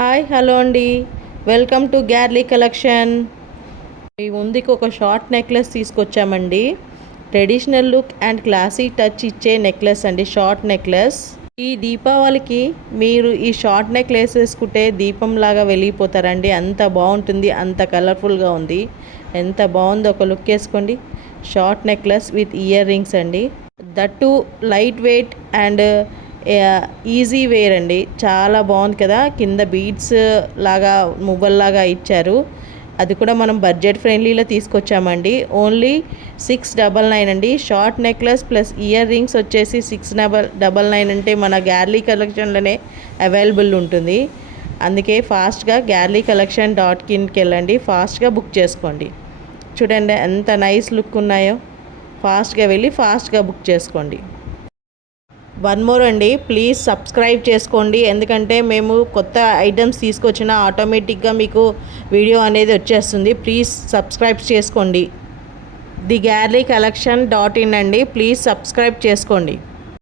Hi hello అండి, welcome to గ్యార్లీ collection. మీ ముందుకు ఒక షార్ట్ నెక్లెస్ తీసుకొచ్చామండి. Traditional look and classy touch ఇచ్చే నెక్లెస్ అండి, షార్ట్ నెక్లెస్. ఈ దీపావళికి మీరు ఈ షార్ట్ నెక్లెస్ వేసుకుంటే దీపంలాగా వెలిగిపోతారండి. అంత బాగుంటుంది, అంత కలర్ఫుల్గా ఉంది. ఎంత బాగుందో ఒక లుక్ వేసుకోండి. Short necklace with earrings అండి. That light weight and easy wear అండి. చాలా బాగుంది కదా. కింద బీడ్స్ లాగా మువ్వల్లాగా ఇచ్చారు. అది కూడా మనం బడ్జెట్ ఫ్రెండ్లీలో తీసుకొచ్చామండి. ఓన్లీ 699 అండి. Short necklace plus ear rings వచ్చేసి 699 అంటే మన గ్యార్లీ కలెక్షన్లోనే అవైలబుల్ ఉంటుంది. అందుకే ఫాస్ట్గా GarleyCollection.inకి వెళ్ళండి, ఫాస్ట్గా బుక్ చేసుకోండి. చూడండి ఎంత నైస్ లుక్ ఉన్నాయో. ఫాస్ట్గా వెళ్ళి ఫాస్ట్గా బుక్ చేసుకోండి. వన్ మోర్ అండి, ప్లీజ్ సబ్స్క్రైబ్ చేసుకోండి. ఎందుకంటే మేము కొత్త ఐటమ్స్ తీసుకొచ్చిన ఆటోమేటిక్గా మీకు వీడియో అనేది వచ్చేస్తుంది. ప్లీజ్ సబ్స్క్రైబ్ చేసుకోండి. GarleyCollection.in అండి, ప్లీజ్ సబ్స్క్రైబ్ చేసుకోండి.